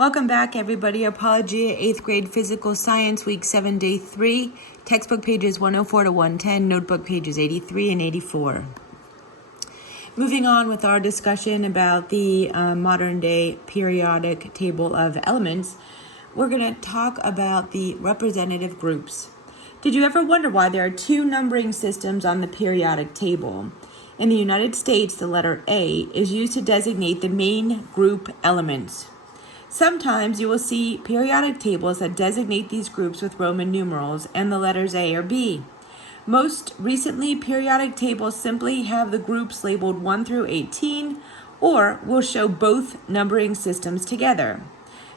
Welcome back, everybody. Apologia, 8th grade physical science, week 7, day 3. Textbook pages 104 to 110, notebook pages 83 and 84. Moving on with our discussion about the modern day periodic table of elements, we're going to talk about the representative groups. Did you ever wonder why there are two numbering systems on the periodic table? In the United States, the letter A is used to designate the main group elements. Sometimes you will see periodic tables that designate these groups with Roman numerals and the letters A or B. Most recently, periodic tables simply have the groups labeled 1 through 18 or will show both numbering systems together.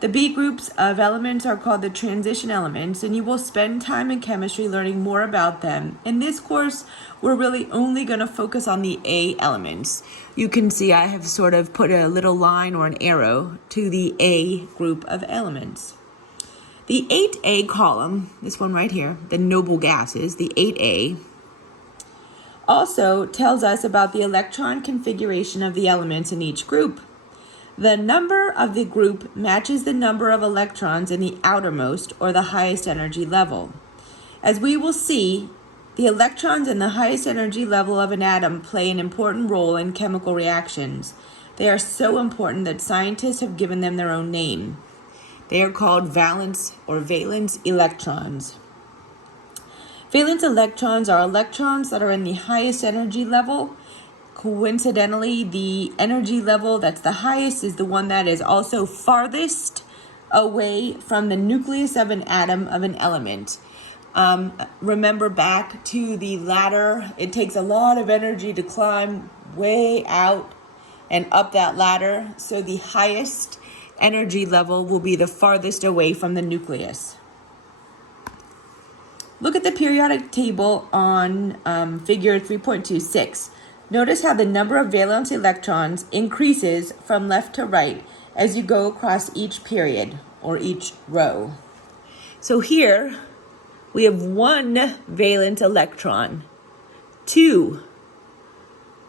The B groups of elements are called the transition elements, and you will spend time in chemistry learning more about them. In this course, we're really only going to focus on the A elements. You can see I have sort of put a little line or an arrow to the A group of elements. The 8A column, this one right here, the noble gases, the 8A, also tells us about the electron configuration of the elements in each group. The number of the group matches the number of electrons in the outermost or the highest energy level. As we will see, the electrons in the highest energy level of an atom play an important role in chemical reactions. They are so important that scientists have given them their own name. They are called valence or valence electrons. Valence electrons are electrons that are in the highest energy level. Coincidentally, the energy level that's the highest is the one that is also farthest away from the nucleus of an atom of an element. Remember back to the ladder, it takes a lot of energy to climb way out and up that ladder. So the highest energy level will be the farthest away from the nucleus. Look at the periodic table on figure 3.26. Notice how the number of valence electrons increases from left to right as you go across each period or each row. So here we have 1 valence electron, 2,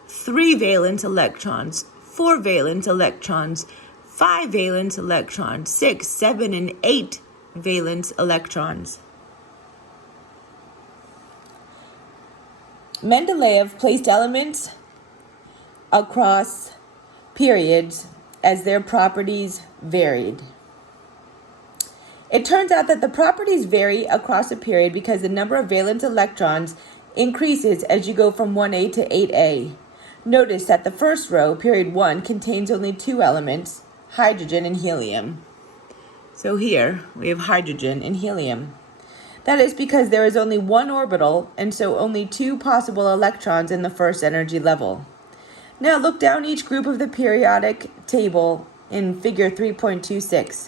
3 valence electrons, 4 valence electrons, 5 valence electrons, 6, 7, and 8 valence electrons. Mendeleev placed elements across periods as their properties varied. It turns out that the properties vary across a period because the number of valence electrons increases as you go from 1A to 8A. Notice that the first row, period 1, contains only 2 elements, hydrogen and helium. So here we have hydrogen and helium. That is because there is only 1 orbital, and so only 2 possible electrons in the first energy level. Now look down each group of the periodic table in figure 3.26.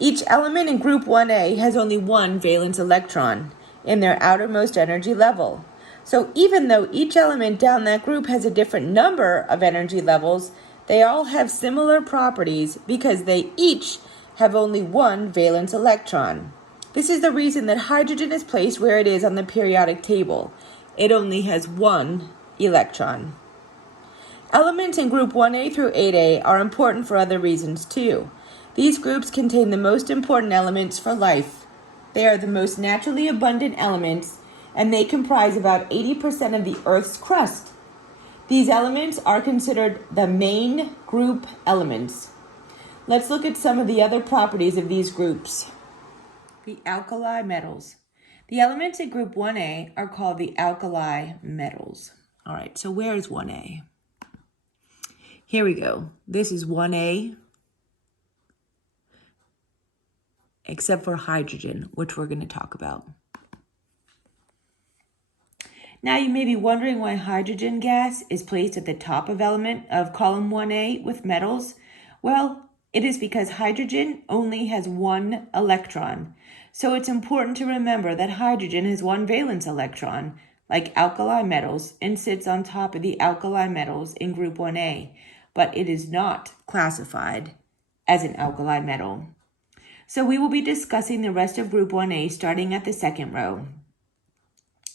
Each element in group 1A has only 1 valence electron in their outermost energy level. So even though each element down that group has a different number of energy levels, they all have similar properties because they each have only 1 valence electron. This is the reason that hydrogen is placed where it is on the periodic table. It only has 1 electron. Elements in group 1A through 8A are important for other reasons too. These groups contain the most important elements for life. They are the most naturally abundant elements, and they comprise about 80% of the Earth's crust. These elements are considered the main group elements. Let's look at some of the other properties of these groups. The alkali metals. The elements in group 1A are called the alkali metals. All right, so where is 1A? Here we go. This is 1A, except for hydrogen, which we're going to talk about. Now you may be wondering why hydrogen gas is placed at the top of column 1A with metals. Well, it is because hydrogen only has 1 electron. So it's important to remember that hydrogen has 1 valence electron, like alkali metals, and sits on top of the alkali metals in group 1A, but it is not classified as an alkali metal. So we will be discussing the rest of group 1A starting at the second row.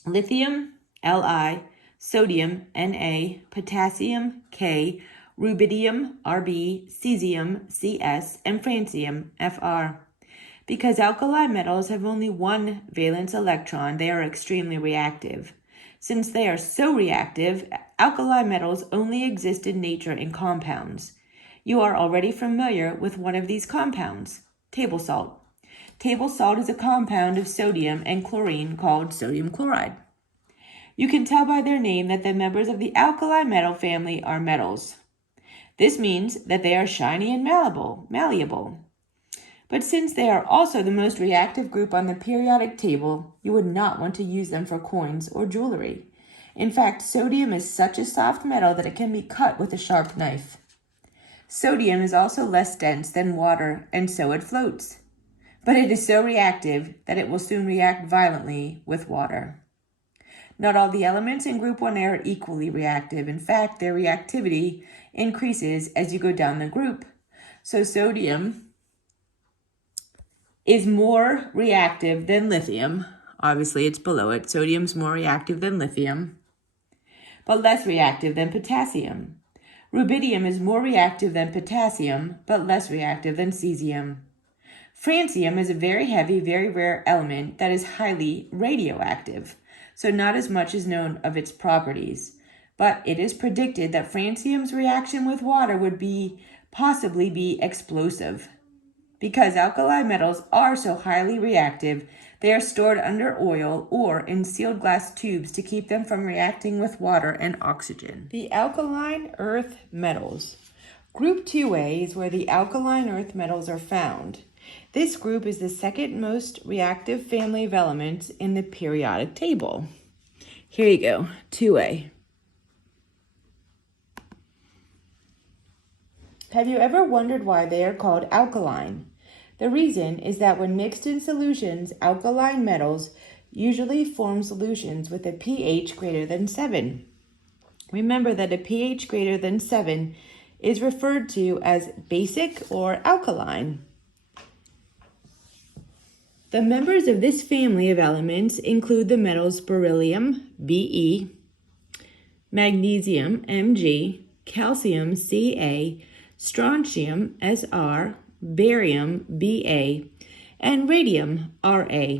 Lithium, Li, sodium, Na, potassium, K, rubidium, Rb, cesium, Cs, and francium, Fr. Because alkali metals have only one valence electron, they are extremely reactive. Since they are so reactive, alkali metals only exist in nature in compounds. You are already familiar with one of these compounds, table salt. Table salt is a compound of sodium and chlorine called sodium chloride. You can tell by their name that the members of the alkali metal family are metals. This means that they are shiny and malleable. But since they are also the most reactive group on the periodic table, you would not want to use them for coins or jewelry. In fact, sodium is such a soft metal that it can be cut with a sharp knife. Sodium is also less dense than water, and so it floats. But it is so reactive that it will soon react violently with water. Not all the elements in Group 1A are equally reactive. In fact, their reactivity increases as you go down the group. So sodium is more reactive than lithium. Obviously, it's below it. Sodium's more reactive than lithium, but less reactive than potassium. Rubidium is more reactive than potassium, but less reactive than cesium. Francium is a very heavy, very rare element that is highly radioactive, so not as much is known of its properties. But it is predicted that francium's reaction with water would possibly be explosive. Because alkali metals are so highly reactive, they are stored under oil or in sealed glass tubes to keep them from reacting with water and oxygen. The alkaline earth metals. Group 2A is where the alkaline earth metals are found. This group is the second most reactive family of elements in the periodic table. Here you go, 2A. Have you ever wondered why they are called alkaline? The reason is that when mixed in solutions, alkaline metals usually form solutions with a pH greater than 7. Remember that a pH greater than 7 is referred to as basic or alkaline. The members of this family of elements include the metals beryllium, Be, magnesium, Mg, calcium, Ca, strontium, Sr, barium, Ba, and radium, Ra.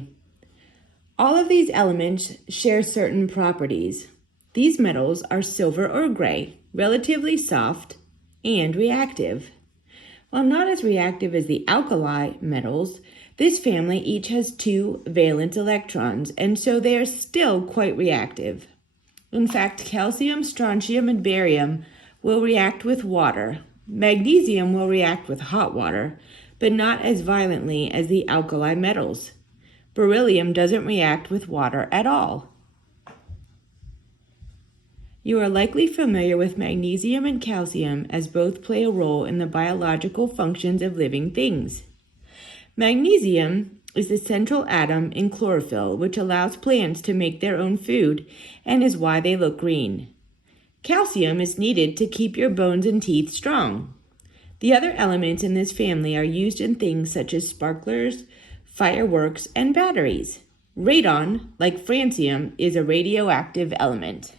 All of these elements share certain properties. These metals are silver or gray, relatively soft, and reactive. While not as reactive as the alkali metals, this family each has 2 valence electrons, and so they are still quite reactive. In fact, calcium, strontium, and barium will react with water. Magnesium will react with hot water, but not as violently as the alkali metals. Beryllium doesn't react with water at all. You are likely familiar with magnesium and calcium as both play a role in the biological functions of living things. Magnesium is the central atom in chlorophyll, which allows plants to make their own food and is why they look green. Calcium is needed to keep your bones and teeth strong. The other elements in this family are used in things such as sparklers, fireworks, and batteries. Radon, like francium, is a radioactive element.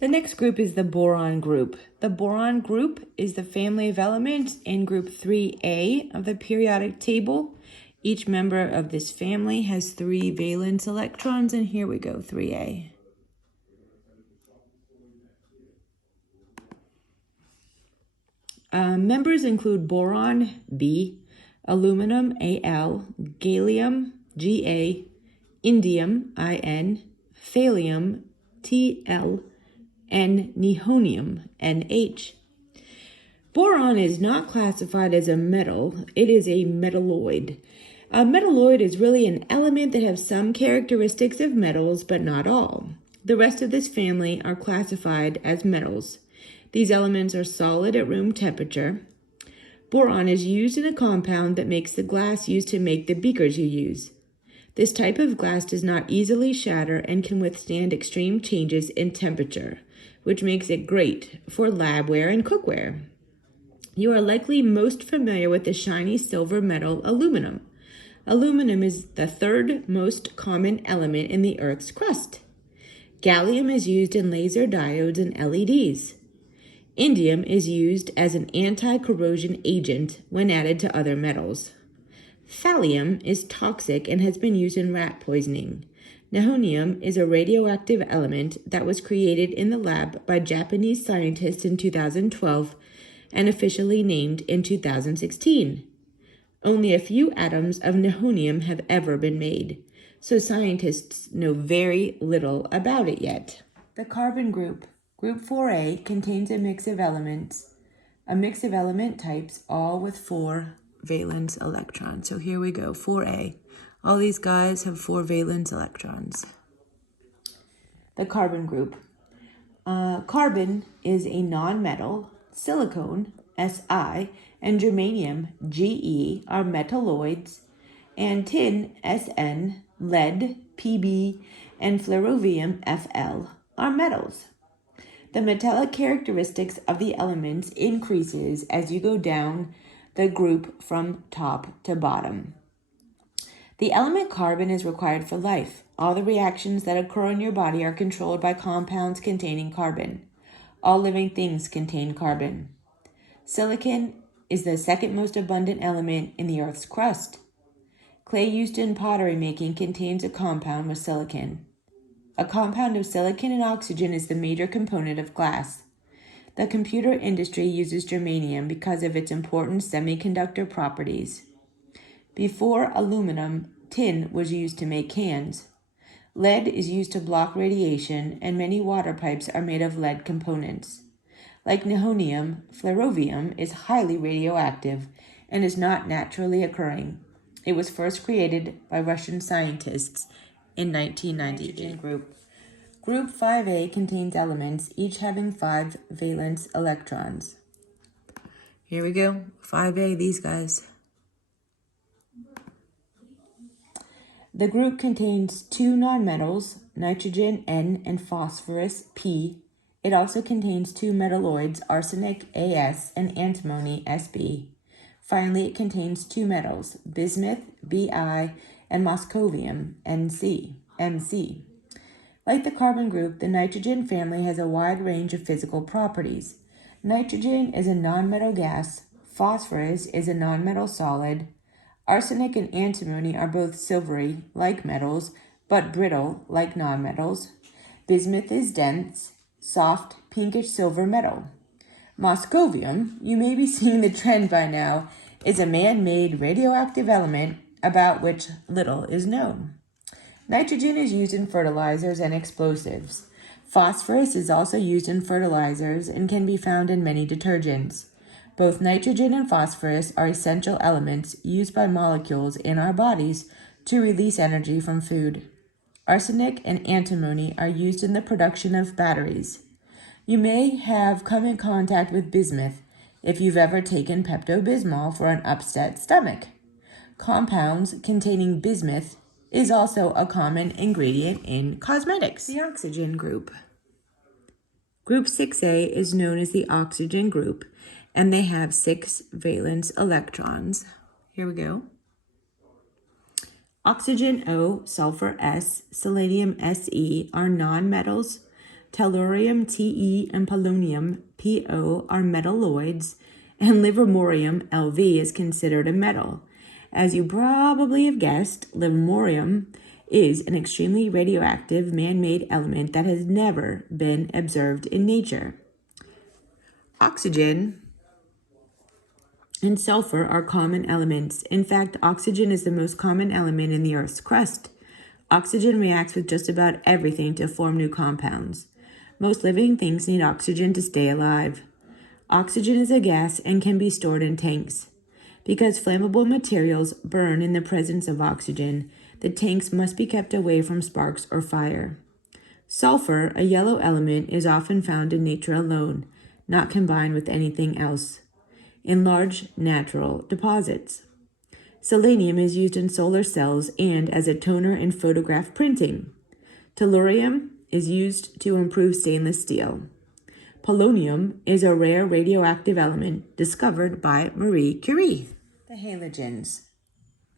The next group is the Boron Group. The Boron Group is the family of elements in Group 3A of the periodic table. Each member of this family has 3 valence electrons, and here we go, 3A. Members include boron, B, aluminum, Al, gallium, Ga, indium, In, thallium, Tl, and nihonium, Nh. Boron is not classified as a metal, it is a metalloid. A metalloid is really an element that has some characteristics of metals, but not all. The rest of this family are classified as metals. These elements are solid at room temperature. Boron is used in a compound that makes the glass used to make the beakers you use. This type of glass does not easily shatter and can withstand extreme changes in temperature, which makes it great for labware and cookware. You are likely most familiar with the shiny silver metal aluminum. Aluminum is the 3rd most common element in the Earth's crust. Gallium is used in laser diodes and LEDs. Indium is used as an anti-corrosion agent when added to other metals. Thallium is toxic and has been used in rat poisoning. Nihonium is a radioactive element that was created in the lab by Japanese scientists in 2012 and officially named in 2016. Only a few atoms of nihonium have ever been made, so scientists know very little about it yet. The carbon group, group 4A, contains a mix of element types, all with 4 valence electrons. So here we go, 4A. All these guys have 4 valence electrons. The carbon group. Carbon is a nonmetal, silicon, Si, and germanium, Ge, are metalloids, and tin, Sn, lead, Pb, and flerovium, Fl, are metals. The metallic characteristics of the elements increases as you go down the group from top to bottom. The element carbon is required for life. All the reactions that occur in your body are controlled by compounds containing carbon. All living things contain carbon. Silicon is the second most abundant element in the Earth's crust. Clay used in pottery making contains a compound with silicon. A compound of silicon and oxygen is the major component of glass. The computer industry uses germanium because of its important semiconductor properties. Before aluminum, tin was used to make cans. Lead is used to block radiation, and many water pipes are made of lead components. Like nihonium, flerovium is highly radioactive and is not naturally occurring. It was first created by Russian scientists in 1998. Group 5A contains elements, each having 5 valence electrons. Here we go, 5A, these guys. The group contains 2 nonmetals, nitrogen N and phosphorus P. It also contains 2 metalloids, arsenic As and antimony Sb. Finally, it contains 2 metals, bismuth Bi and moscovium Mc. Like the carbon group, the nitrogen family has a wide range of physical properties. Nitrogen is a nonmetal gas, phosphorus is a nonmetal solid, arsenic and antimony are both silvery, like metals, but brittle, like nonmetals. Bismuth is dense, soft, pinkish silver metal. Moscovium, you may be seeing the trend by now, is a man-made radioactive element about which little is known. Nitrogen is used in fertilizers and explosives. Phosphorus is also used in fertilizers and can be found in many detergents. Both nitrogen and phosphorus are essential elements used by molecules in our bodies to release energy from food. Arsenic and antimony are used in the production of batteries. You may have come in contact with bismuth if you've ever taken Pepto-Bismol for an upset stomach. Compounds containing bismuth is also a common ingredient in cosmetics. The oxygen group. Group 6A is known as the oxygen group, and they have 6 valence electrons. Here we go. Oxygen O, sulfur S, selenium Se are nonmetals. Tellurium Te and polonium Po are metalloids, and livermorium Lv is considered a metal. As you probably have guessed, livermorium is an extremely radioactive man-made element that has never been observed in nature. Oxygen and sulfur are common elements. In fact, oxygen is the most common element in the Earth's crust. Oxygen reacts with just about everything to form new compounds. Most living things need oxygen to stay alive. Oxygen is a gas and can be stored in tanks. Because flammable materials burn in the presence of oxygen, the tanks must be kept away from sparks or fire. Sulfur, a yellow element, is often found in nature alone, not combined with anything else, in large natural deposits. Selenium is used in solar cells and as a toner in photograph printing. Tellurium is used to improve stainless steel. Polonium is a rare radioactive element discovered by Marie Curie. The halogens.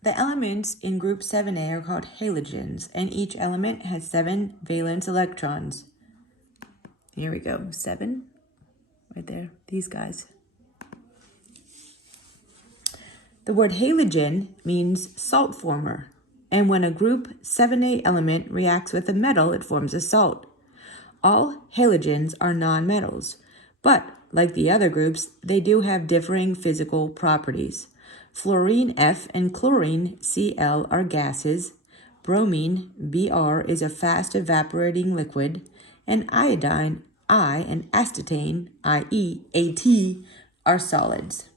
The elements in group 7A are called halogens, and each element has 7 valence electrons. Here we go, 7 right there, these guys. The word halogen means salt former, and when a group 7A element reacts with a metal, it forms a salt. All halogens are nonmetals, but like the other groups, they do have differing physical properties. Fluorine F and chlorine Cl are gases, bromine Br is a fast evaporating liquid, and iodine I and astatine i.e. At are solids.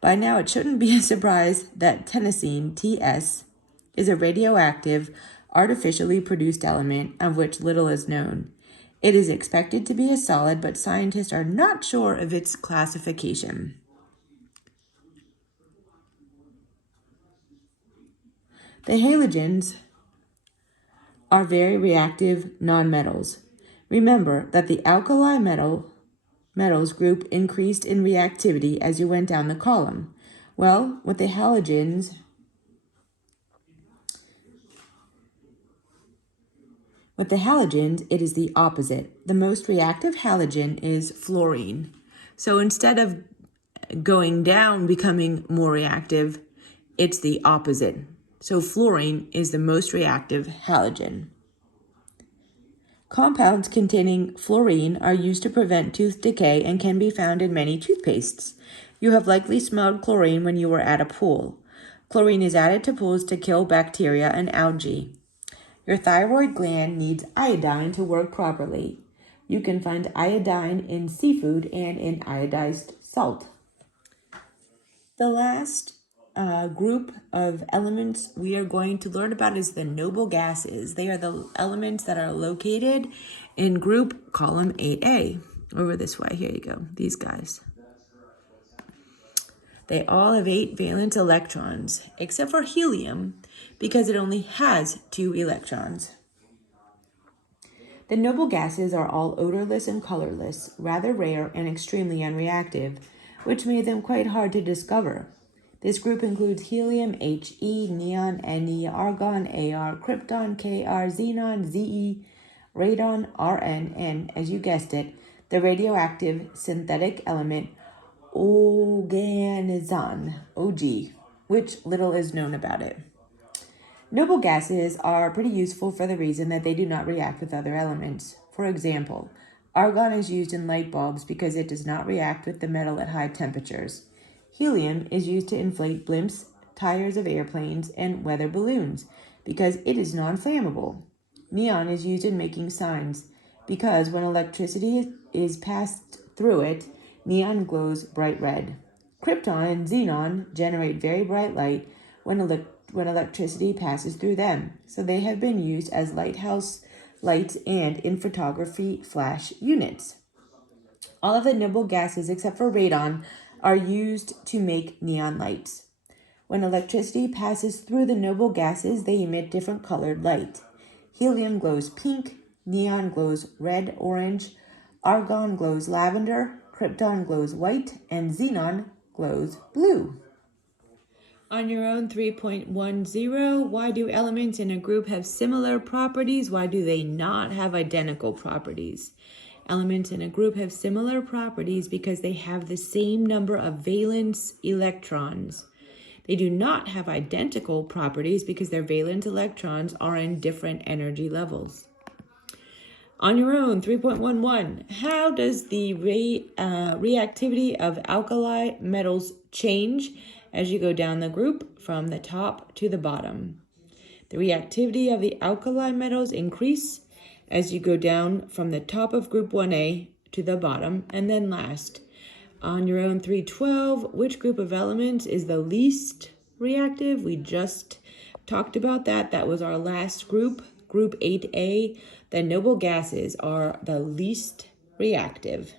By now, it shouldn't be a surprise that tennessine, TS, is a radioactive, artificially produced element of which little is known. It is expected to be a solid, but scientists are not sure of its classification. The halogens are very reactive nonmetals. Remember that the alkali metals group increased in reactivity as you went down the column. Well, with the halogens, it is the opposite. The most reactive halogen is fluorine. So instead of going down, becoming more reactive, it's the opposite. So fluorine is the most reactive halogen. Compounds containing fluorine are used to prevent tooth decay and can be found in many toothpastes. You have likely smelled chlorine when you were at a pool. Chlorine is added to pools to kill bacteria and algae. Your thyroid gland needs iodine to work properly. You can find iodine in seafood and in iodized salt. The last group of elements we are going to learn about is the noble gases. They are the elements that are located in group column 8A. Over this way, here you go, these guys. They all have 8 valence electrons, except for helium, because it only has 2 electrons. The noble gases are all odorless and colorless, rather rare and extremely unreactive, which made them quite hard to discover. This group includes helium, He, neon, Ne, argon, Ar, krypton, Kr, xenon, Ze, radon, Rn, and, as you guessed it, the radioactive synthetic element organazon, Og, which little is known about it. Noble gases are pretty useful for the reason that they do not react with other elements. For example, argon is used in light bulbs because it does not react with the metal at high temperatures. Helium is used to inflate blimps, tires of airplanes, and weather balloons because it is non-flammable. Neon is used in making signs because when electricity is passed through it, neon glows bright red. Krypton and xenon generate very bright light when electricity passes through them, so they have been used as lighthouse lights and in photography flash units. All of the noble gases except for radon are used to make neon lights. When electricity passes through the noble gases, they emit different colored light. Helium glows pink, neon glows red-orange, argon glows lavender, krypton glows white, and xenon glows blue. On your own 3.10, why do elements in a group have similar properties? Why do they not have identical properties? Elements in a group have similar properties because they have the same number of valence electrons. They do not have identical properties because their valence electrons are in different energy levels. On your own, 3.11, how does the reactivity of alkali metals change as you go down the group from the top to the bottom? The reactivity of the alkali metals increase as you go down from the top of group 1A to the bottom, and then last. On your own 3.12, which group of elements is the least reactive? We just talked about that. That was our last group, group 8A. The noble gases are the least reactive.